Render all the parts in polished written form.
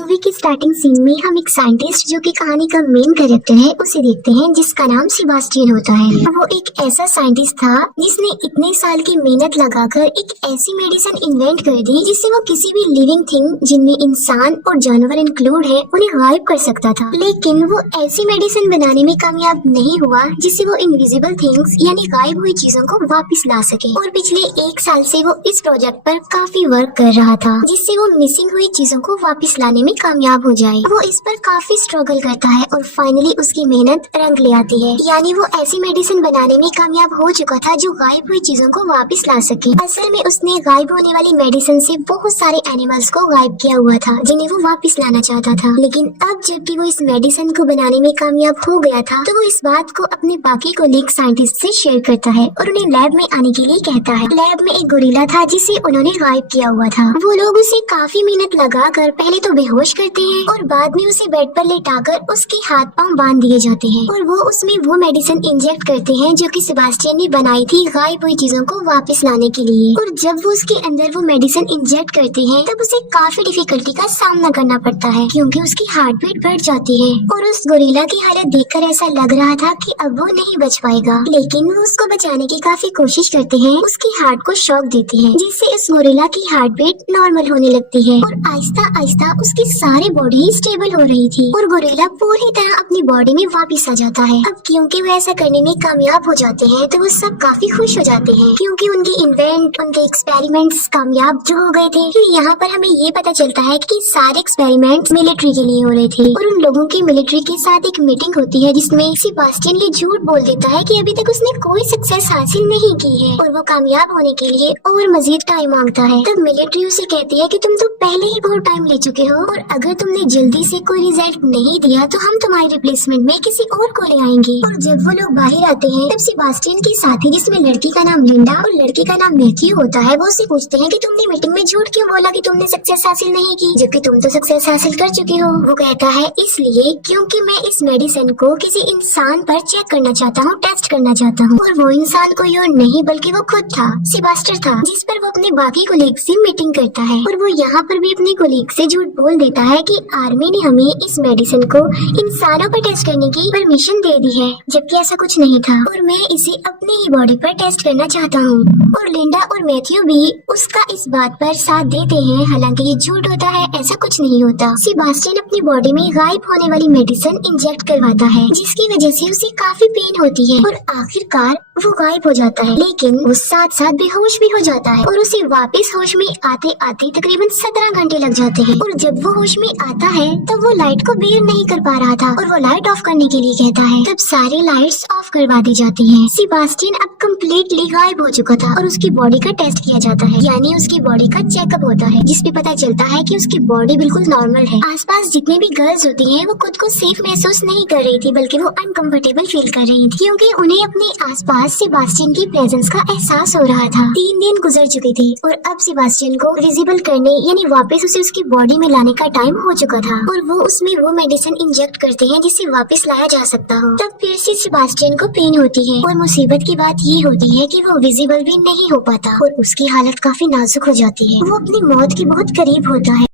Movie की starting scene में हम एक साइंटिस्ट जो कि कहानी का मेन कैरेक्टर है उसे देखते हैं, जिसका नाम सेबास्टियन होता है। वो एक ऐसा साइंटिस्ट था जिसने इतने साल की मेहनत लगाकर एक ऐसी मेडिसिन इन्वेंट कर दी जिससे वो किसी भी लिविंग थिंग, जिनमें इंसान और जानवर इंक्लूड है, उन्हें गायब कर सकता था। लेकिन वो ऐसी मेडिसिन बनाने में कामयाब नहीं हुआ जिससे वो इनविजिबल थिंग्स यानी गायब हुई चीजों को वापस ला सके। और पिछले 1 साल से वो इस प्रोजेक्ट पर काफी वर्क कर रहा था जिससे वो मिसिंग हुई चीजों को वापस लाने में कामयाब हो जाए। वो इस पर काफी स्ट्रगल करता है और फाइनली उसकी मेहनत रंग ले आती है, यानी वो ऐसी मेडिसिन बनाने में कामयाब हो चुका था जो गायब हुई चीजों को वापस ला सके। असल में उसने गायब होने वाली मेडिसिन से बहुत सारे एनिमल्स को गायब किया हुआ था जिन्हें वो वापस लाना चाहता था। लेकिन अब जबकि वो इस मेडिसिन को बनाने में कामयाब हो गया था तो वो इस बात को अपने बाकी कोलीग साइंटिस्ट से शेयर करता है और उन्हें लैब में आने के लिए कहता है। लैब में एक गोरिल्ला था जिसे उन्होंने गायब किया हुआ था। वो लोग उसे काफी मेहनत लगाकर पहले तो बेहोश करते हैं और बाद में उसे बेड पर लेटाकर उसके हाथ पांव बांध दिए जाते हैं और वो उसमें वो मेडिसिन इंजेक्ट करते हैं जो कि सेबास्टियन ने बनाई थी गायब हुई चीजों को वापस लाने के लिए। और जब वो उसके अंदर वो मेडिसिन इंजेक्ट करते हैं तब उसे काफी डिफिकल्टी का सामना करना पड़ता है क्योंकि उसकी हार्ट बीट बढ़ जाती है और उस गोरिल्ला की हालत देखकर ऐसा लग रहा था कि अब वो नहीं बच पाएगा। लेकिन वो उसको बचाने की काफी कोशिश करते हैं, उसकी हार्ट को शॉक देते हैं जिससे इस गोरिल्ला की हार्ट बीट नॉर्मल होने लगती है और आहिस्ता आहिस्ता उसकी सारी बॉडी स्टेबल हो रही थी और गोरिल्ला पूरी तरह अपनी बॉडी में वापस आ जाता है। अब क्योंकि वो ऐसा करने में कामयाब हो जाते हैं तो वो सब काफी खुश हो जाते हैं क्योंकि उनके इन्वेंट, उनके एक्सपेरिमेंट्स कामयाब जो हो गए थे। फिर यहाँ पर हमें ये पता चलता है कि सारे एक्सपेरिमेंट्स मिलिट्री के लिए हो रहे थे और उन लोगों की मिलिट्री के साथ एक मीटिंग होती है जिसमें सेबास्टियन ये झूठ बोल देता है कि अभी तक उसने कोई सक्सेस हासिल नहीं की है और वो कामयाब होने के लिए और मजीद टाइम मांगता है। तब मिलिट्री उसे कहती है कि तुम तो पहले ही बहुत टाइम ले चुके हो और अगर तुमने जल्दी से कोई रिजल्ट नहीं दिया तो हम तुम्हारे रिप्लेसमेंट में किसी और को ले आएंगे। और जब वो लोग बाहर आते हैं तब सेबास्टियन की साथी, जिसमें लड़की का नाम लिंडा और लड़के का नाम मैथ्यू होता है, वो उससे पूछते हैं कि तुमने मीटिंग में झूठ क्यों बोला कि तुमने सक्सेस हासिल नहीं की जबकि तुम तो सक्सेस हासिल कर चुके हो। वो कहता है इसलिए क्योंकि मैं इस मेडिसिन को किसी इंसान पर चेक करना चाहता हूँ, टेस्ट करना चाहता हूँ। और वो इंसान कोई और नहीं बल्कि वो खुद था, सेबास्टियन था, जिस पर वो अपने बाकी कोलीग से मीटिंग करता है। और वो यहाँ पर भी अपने कोलीग से झूठ बोल देता है कि आर्मी ने हमें इस मेडिसिन को इंसानों पर टेस्ट करने की परमिशन दे दी है जबकि ऐसा कुछ नहीं था और मैं इसे अपनी ही बॉडी पर टेस्ट करना चाहता हूँ। और लिंडा और मैथ्यू भी उसका इस बात पर साथ देते हैं, हालांकि ये झूठ होता है, ऐसा कुछ नहीं होता। सेबास्टियन अपनी बॉडी में गायब होने वाली मेडिसिन इंजेक्ट करवाता है जिसकी वजह से उसे काफी पेन होती है और आखिरकार वो गायब हो जाता है। लेकिन वो साथ साथ बेहोश भी हो जाता है और उसे वापस होश में आते आते तकरीबन 17 घंटे लग जाते हैं। और जब वो होश में आता है तब वो लाइट को बेयर नहीं कर पा रहा था और वो लाइट ऑफ करने के लिए कहता है। तब सारी लाइट्स ऑफ करवा दी जाती हैं। सेबास्टियन अब कम्प्लीटली गायब हो चुका था और उसकी बॉडी का टेस्ट किया जाता है, यानी उसकी बॉडी का चेकअप होता है जिसपे पता चलता है कि उसकी बॉडी बिल्कुल नॉर्मल है। आसपास जितने भी गर्ल्स होती हैं वो खुद को सेफ महसूस नहीं कर रही थी बल्कि वो अनकंफर्टेबल फील कर रही थी क्योंकि उन्हें अपने आसपास सेबास्टियन की प्रेजेंस का एहसास हो रहा था। 3 दिन गुजर चुके थे और अब सेबास्टियन को विजिबल करने यानी वापस उसे उसकी बॉडी में लाने का टाइम हो चुका था और वो उसमें वो मेडिसिन इंजेक्ट करते हैं जिससे वापस लाया जा सकता हो। तब फिर से सेबास्टियन को पेन होती है और मुसीबत की बात ये होती है कि वो विजिबल भी नहीं हो पाता और उसकी हालत काफी नाजुक हो जाती है। वो अपनी मौत के बहुत करीब होता है।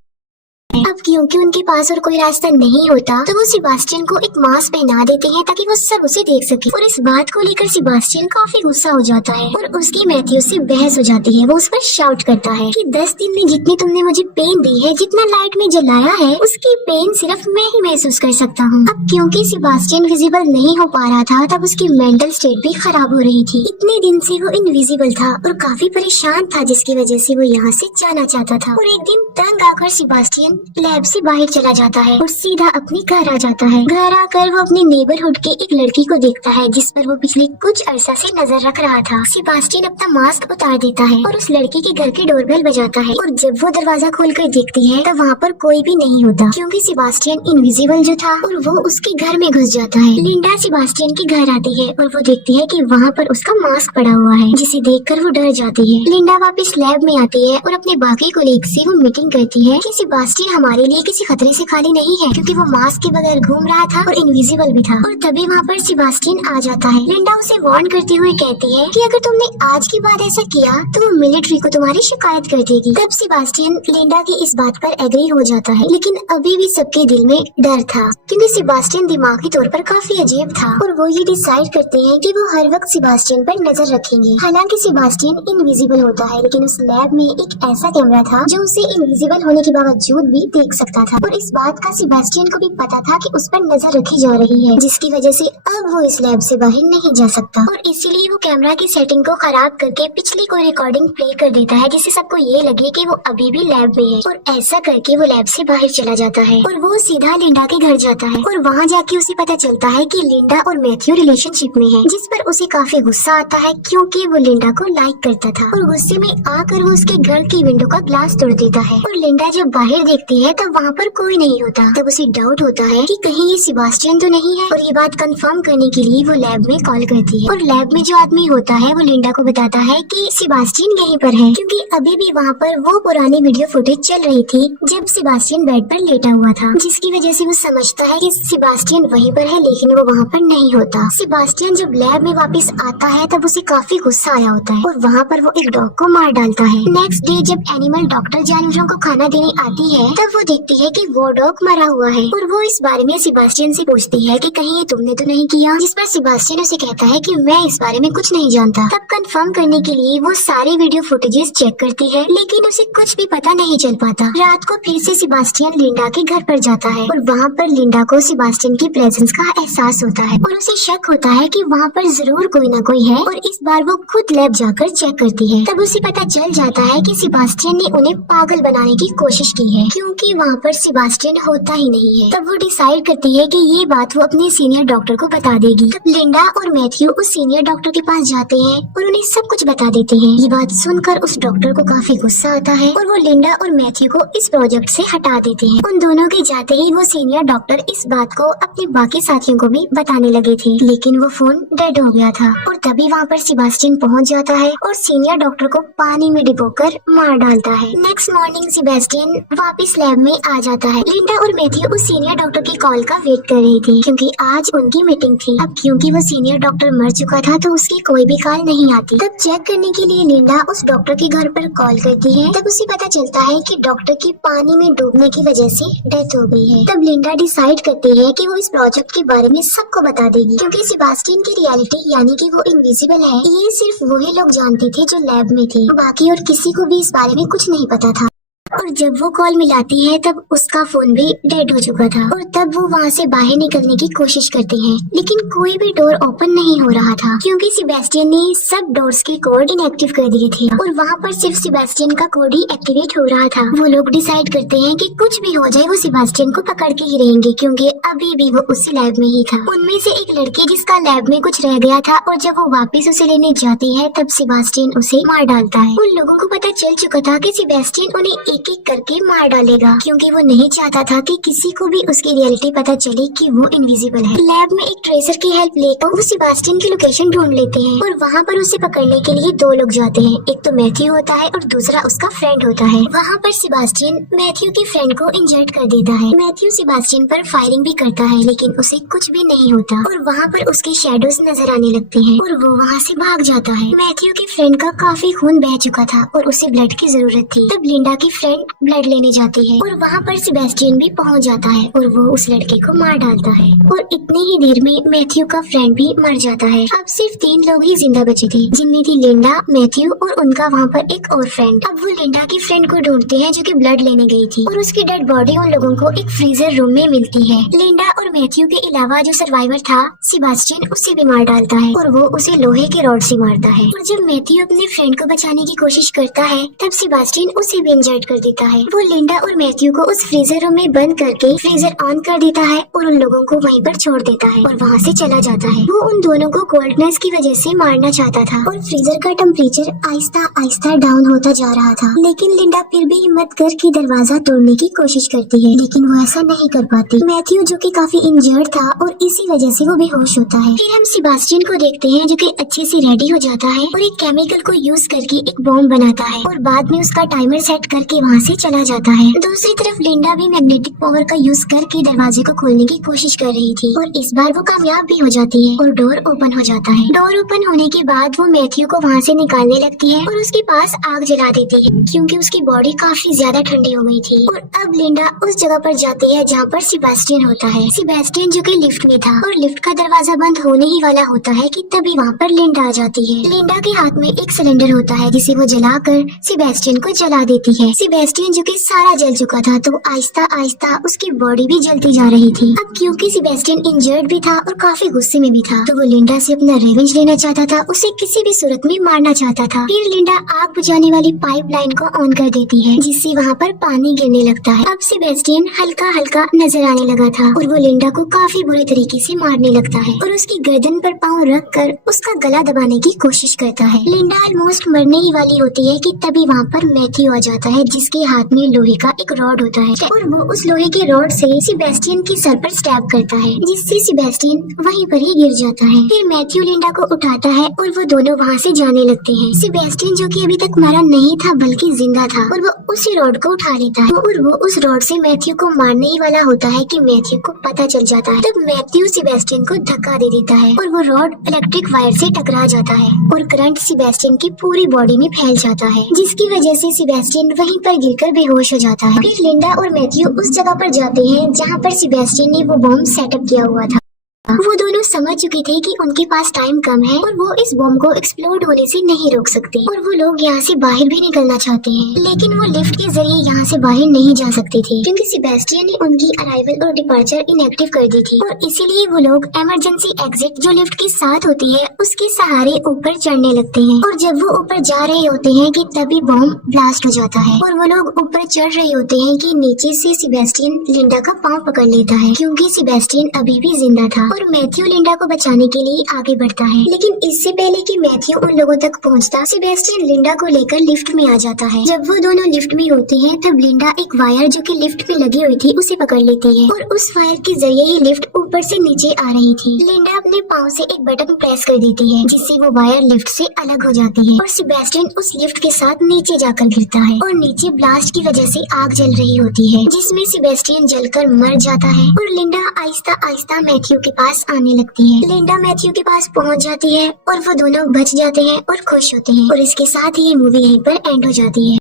अब क्योंकि उनके पास और कोई रास्ता नहीं होता तो वो सेबास्टियन को एक मास्क पहना देते हैं ताकि वो सब उसे देख सके और इस बात को लेकर सेबास्टियन काफी गुस्सा हो जाता है और उसकी मैथ्यू से बहस हो जाती है। वो उस पर शाउट करता है कि 10 दिन में जितनी तुमने मुझे पेन दी है, जितना लाइट में जलाया है, उसकी पेन सिर्फ मैं ही महसूस कर सकता हूँ। अब क्योंकि सेबास्टियन विजिबल नहीं हो पा रहा था तब उसकी मेंटल स्टेट भी खराब हो रही थी। इतने दिन से वो इनविजिबल था और काफी परेशान था जिसकी वजह से वो यहाँ से जाना चाहता था। और एक दिन तंग आकर सेबास्टियन लैब से बाहर चला जाता है और सीधा अपने घर आ जाता है। घर आकर वो अपने नेबरहुड के एक लड़की को देखता है जिस पर वो पिछले कुछ अरसा से नजर रख रहा था। सेबास्टियन अपना मास्क उतार देता है और उस लड़की के घर की डोरबेल बजाता है और जब वो दरवाजा खोलकर देखती है तो वहाँ पर कोई भी नहीं होता क्योंकि सेबास्टियन इनविजिबल जो था और वो उसके घर में घुस जाता है। लिंडा सेबास्टियन के घर आती है और वो देखती है कि वहाँ पर उसका मास्क पड़ा हुआ है जिसे देखकर वो डर जाती है। लिंडा वापस लैब में आती है और अपने बाकी कोलीग से वो मीटिंग करती है कि सेबास्टियन हमारे लिए ये किसी खतरे से खाली नहीं है, क्योंकि वो मास्क के बगैर घूम रहा था और इनविजिबल भी था। और तभी वहाँ पर सेबास्टियन आ जाता है। लिंडा उसे वार्न करते हुए कहती है कि अगर तुमने आज के बाद ऐसा किया तो वो मिलिट्री को तुम्हारी शिकायत कर देगी। तब सेबास्टियन लिंडा की इस बात पर एग्री हो जाता है, लेकिन अभी भी सबके दिल में डर था, क्योंकि सेबास्टियन दिमागी तौर पर काफी अजीब था। और वो ये डिसाइड करते हैं कि वो हर वक्त सेबास्टियन पर नजर रखेंगे। हालांकि सेबास्टियन इनविजिबल होता है, लेकिन उस लैब में एक ऐसा कैमरा था जो उसे इनविजिबल होने के बावजूद भी देख सकता था। और इस बात का सेबास्टियन को भी पता था कि उस पर नजर रखी जा रही है, जिसकी वजह से अब वो इस लैब से बाहर नहीं जा सकता। और इसीलिए वो कैमरा की सेटिंग को खराब करके पिछली कोई रिकॉर्डिंग प्ले कर देता है, जिससे सबको ये लगे कि वो अभी भी लैब में है। और ऐसा करके वो लैब से बाहर चला जाता है और वो सीधा लिंडा के घर जाता है। और वहाँ जाके उसे पता चलता है कि लिंडा और मैथ्यू रिलेशनशिप में है, जिस पर उसे काफी गुस्सा आता है, क्योंकि वो लिंडा को लाइक करता था। और गुस्से में आकर वो उसके घर की विंडो का ग्लास तोड़ देता है। और लिंडा जब बाहर देखती है तब वहाँ पर कोई नहीं होता। तब उसे डाउट होता है कि कहीं ये सेबास्टियन तो नहीं है। और ये बात कंफर्म करने के लिए वो लैब में कॉल करती है। और लैब में जो आदमी होता है वो लिंडा को बताता है कि सेबास्टियन यहीं पर है, क्योंकि अभी भी वहाँ पर वो पुरानी वीडियो फुटेज चल रही थी जब सेबास्टियन बेड पर लेटा हुआ था, जिसकी वजह से वो समझता है कि सेबास्टियन वहीं पर है, लेकिन वो वहाँ पर नहीं होता। सेबास्टियन जब लैब में वापस आता है तब उसे काफी गुस्सा आया होता है और वहाँ पर वो एक डॉग को मार डालता है। नेक्स्ट डे जब एनिमल डॉक्टर जानवरों को खाना देने आती है तब वो देखती है कि वो डॉग मरा हुआ है। और वो इस बारे में सेबास्टियन से पूछती है कि कहीं ये तुमने तो नहीं किया, जिस पर सेबास्टियन उसे कहता है कि मैं इस बारे में कुछ नहीं जानता। तब कंफर्म करने के लिए वो सारे वीडियो फुटेजेस चेक करती है, लेकिन उसे कुछ भी पता नहीं चल पाता। रात को फिर से सेबास्टियन लिंडा के घर पर जाता है और वहाँ पर लिंडा को सेबास्टियन की प्रेजेंस का एहसास होता है और उसे शक होता है कि वहाँ पर जरूर कोई ना कोई है। और इस बार वो खुद लैब जाकर चेक करती है। तब उसे पता चल जाता है कि सेबास्टियन ने उन्हें पागल बनाने की कोशिश की है, क्योंकि वहाँ पर सेबास्टियन होता ही नहीं है। तब वो डिसाइड करती है कि ये बात वो अपने सीनियर डॉक्टर को बता देगी। तब लिंडा और मैथ्यू उस सीनियर डॉक्टर के पास जाते हैं और उन्हें सब कुछ बता देते हैं। ये बात सुनकर उस डॉक्टर को काफी गुस्सा आता है और वो लिंडा और मैथ्यू को इस प्रोजेक्ट से हटा देते हैं। उन दोनों के जाते ही वो सीनियर डॉक्टर इस बात को अपने बाकी साथियों को भी बताने लगे थे, लेकिन वो फोन डेड हो गया था। और तभी वहाँ पर सेबास्टियन पहुँच जाता है और सीनियर डॉक्टर को पानी में डुबोकर मार डालता है। नेक्स्ट मॉर्निंग सेबास्टियन वापस लैब में आ जाता है। लिंडा और मैथ्यू उस सीनियर डॉक्टर की कॉल का वेट कर रही थी, क्योंकि आज उनकी मीटिंग थी। अब क्योंकि वो सीनियर डॉक्टर मर चुका था तो उसकी कोई भी कॉल नहीं आती। तब चेक करने के लिए लिंडा उस डॉक्टर के घर पर कॉल करती है। तब उसे पता चलता है कि डॉक्टर की पानी में डूबने की वजह से डेथ हो गई है। तब लिंडा डिसाइड करती है कि वो इस प्रोजेक्ट के बारे में सबको बता देगी, क्योंकि सेबास्टियन की रियलिटी यानी कि वो इनविजिबल है, ये सिर्फ वही लोग जानते थे जो लैब में थे। बाकी और किसी को भी इस बारे में कुछ नहीं पता था। और जब वो कॉल मिलाती है तब उसका फोन भी डेड हो चुका था। और तब वो वहाँ से बाहर निकलने की कोशिश करते हैं, लेकिन कोई भी डोर ओपन नहीं हो रहा था, क्योंकि सेबास्टियन ने सब डोर्स के कोड इनएक्टिव कर दिए थे और वहाँ पर सिर्फ सेबास्टियन का कोड ही एक्टिवेट हो रहा था। वो लोग डिसाइड करते हैं कि कुछ भी हो जाए वो सेबास्टियन को पकड़ के ही रहेंगे, क्योंकि अभी भी वो उसी लैब में ही था। उनमें से एक लड़की जिसका लैब में कुछ रह गया था, और जब वो वापिस उसे लेने जाती है तब सेबास्टियन उसे मार डालता है। उन लोगों को पता चल चुका था कि सेबास्टियन उन्हें एक एक करके मार डालेगा, क्योंकि वो नहीं चाहता था कि किसी को भी उसकी रियलिटी पता चले कि वो इनविजिबल है। लैब में एक ट्रेसर की हेल्प लेकर वो सेबास्टियन की लोकेशन ढूंढ लेते हैं और वहाँ पर उसे पकड़ने के लिए दो लोग जाते हैं। एक तो मैथ्यू होता है और दूसरा उसका फ्रेंड होता है। वहाँ पर सेबास्टियन मैथ्यू के फ्रेंड को इंजर्ड कर देता है। मैथ्यू सेबास्टियन पर फायरिंग भी करता है, लेकिन उसे कुछ भी नहीं होता और वहाँ पर उसके शैडोज नजर आने लगते हैं और वो वहाँ से भाग जाता है। मैथ्यू के फ्रेंड का काफी खून बह चुका था और उसे ब्लड की जरूरत थी। तब लिंडा की फ्रेंड ब्लड लेने जाती है और वहाँ पर सेबास्टियन भी पहुँच जाता है और वो उस लड़के को मार डालता है। और इतनी ही देर में मैथ्यू का फ्रेंड भी मर जाता है। अब सिर्फ 3 लोग ही जिंदा बचे थे, जिनमें थी लिंडा, मैथ्यू और उनका वहाँ पर एक और फ्रेंड। अब वो लिंडा की फ्रेंड को ढूंढते हैं जो कि ब्लड लेने गई थी और उसकी डेड बॉडी उन लोगों को एक फ्रीजर रूम में मिलती है। लिंडा और मैथ्यू के अलावा जो सर्वाइवर था सेबास्टियन उसे भी मार डालता है और वो उसे लोहे के रॉड से मारता है। और जब मैथ्यू अपने फ्रेंड को बचाने की कोशिश करता है तब सेबास्टियन उसे भी इंजर्ड कर देता है। वो लिंडा और मैथ्यू को उस फ्रीजर रूम में बंद करके फ्रीजर ऑन कर देता है और उन लोगों को वहीं पर छोड़ देता है और वहाँ से चला जाता है। वो उन दोनों को कोल्डनेस की वजह से मारना चाहता था और फ्रीजर का टेम्परेचर आहिस्ता आहिस्ता डाउन होता जा रहा था, लेकिन लिंडा फिर भी हिम्मत करके दरवाजा तोड़ने की कोशिश करती है, लेकिन वो ऐसा नहीं कर पाती। मैथ्यू जो कि काफी इंजर्ड था और इसी वजह से वो बेहोश होता है। फिर हम सेबास्टियन को देखते हैं जो कि अच्छे से रेडी हो जाता है और एक केमिकल को यूज करके एक बॉम्ब बनाता है और बाद में उसका टाइमर सेट करके वहाँ से चला जाता है। दूसरी तरफ लिंडा भी मैग्नेटिक पावर का यूज करके दरवाजे को खोलने की कोशिश कर रही थी और इस बार वो कामयाब भी हो जाती है और डोर ओपन हो जाता है। डोर ओपन होने के बाद वो मैथ्यू को वहाँ से निकालने लगती है और उसके पास आग जला देती है क्योंकि उसकी बॉडी काफी ज्यादा ठंडी हो गई थी। और अब लिंडा उस जगह पर जाती है जहाँ पर सेबेस्टियन होता है। सेबेस्टियन जो कि लिफ्ट में था और लिफ्ट का दरवाजा बंद होने ही वाला होता है कि तभी वहाँ पर लिंडा आ जाती है। लिंडा के हाथ में एक सिलेंडर होता है जिसे वो जलाकर सेबेस्टियन को जला देती है। सेबेस्टियन जो कि सारा जल चुका था तो आहिस्ता आहिस्ता उसकी बॉडी भी जलती जा रही थी। अब क्योंकि सेबेस्टियन इंजर्ड भी था और काफी गुस्से में भी था तो वो लिंडा से अपना रिवेंज लेना चाहता था, उसे किसी भी सूरत में मारना चाहता था। फिर लिंडा आग बुझाने वाली पाइपलाइन को ऑन कर देती है जिससे वहाँ पर पानी गिरने लगता है। अब सेबेस्टियन हल्का हल्का नजर आने लगा था और वो लिंडा को काफी बुरे तरीके से मारने लगता है और उसकी गर्दन पर पाँव रख कर उसका गला दबाने की कोशिश करता है। लिंडा ऑलमोस्ट मरने ही वाली होती है कि तभी वहाँ पर मैथ्यू आ जाता है जिसके हाथ में लोहे का एक रॉड होता है और वो उस लोहे के रॉड से सेबेस्टियन के सर पर स्टैब करता है जिससे सेबेस्टियन वहीं पर ही गिर जाता है। फिर मैथ्यू लिंडा को उठाता है और वो दोनों वहाँ से जाने लगते हैं। सेबेस्टियन जो कि अभी तक मरा नहीं था बल्कि जिंदा था और वो उसी रॉड को उठा लेता है और वो उस रॉड से मैथ्यू को मारने ही वाला होता है कि मैथ्यू को पता चल जाता है। तब मैथ्यू सेबेस्टियन को धक्का दे देता है और वो रॉड इलेक्ट्रिक वायर से टकरा जाता है और करंट सेबेस्टियन की पूरी बॉडी में फैल जाता है जिसकी वजह से सेबेस्टियन वहीं पर गिरकर बेहोश हो जाता है। फिर लिंडा और मैथ्यू उस जगह पर जाते हैं जहाँ पर सेबेस्टियन ने वो बॉम्ब सेटअप किया हुआ था। वो दोनों समझ चुके थे कि उनके पास टाइम कम है और वो इस बॉम्ब को एक्सप्लोड होने से नहीं रोक सकते और वो लोग यहाँ से बाहर भी निकलना चाहते हैं लेकिन वो लिफ्ट के जरिए यहाँ से बाहर नहीं जा सकते थे क्योंकि सेबेस्टियन ने उनकी अराइवल और डिपार्चर इनएक्टिव कर दी थी और इसीलिए वो लोग इमरजेंसी एग्जिट जो लिफ्ट के साथ होती है उसके सहारे ऊपर चढ़ने लगते हैं और जब वो ऊपर जा रहे होते हैं कि तभी बॉम्ब ब्लास्ट हो जाता है और वो लोग ऊपर चढ़ रहे होते हैं कि नीचे से सेबेस्टियन लिंडा का पाँव पकड़ लेता है क्योंकि सेबेस्टियन अभी भी जिंदा था और मैथ्यू लिंडा को बचाने के लिए आगे बढ़ता है। लेकिन इससे पहले कि मैथ्यू उन लोगों तक पहुंचता, सेबेस्टियन लिंडा को लेकर लिफ्ट में आ जाता है। जब वो दोनों लिफ्ट में होते हैं तब लिंडा एक वायर जो कि लिफ्ट में लगी हुई थी उसे पकड़ लेती है और उस वायर के जरिए ही लिफ्ट ऊपर से नीचे आ रही थी। लिंडा अपने पाँव से एक बटन प्रेस कर देती है जिससे वो वायर लिफ्ट से अलग हो जाती है और सेबेस्टियन उस लिफ्ट के साथ नीचे जाकर गिरता है और नीचे ब्लास्ट की वजह से आग जल रही होती है जिसमें सेबेस्टियन जलकर मर जाता है और लिंडा आहिस्ता आहिस्ता मैथ्यू के पास आने लगती है। लिंडा मैथ्यू के पास पहुंच जाती है और वो दोनों बच जाते हैं और खुश होते हैं और इसके साथ ही ये मूवी यहीं पर एंड हो जाती है।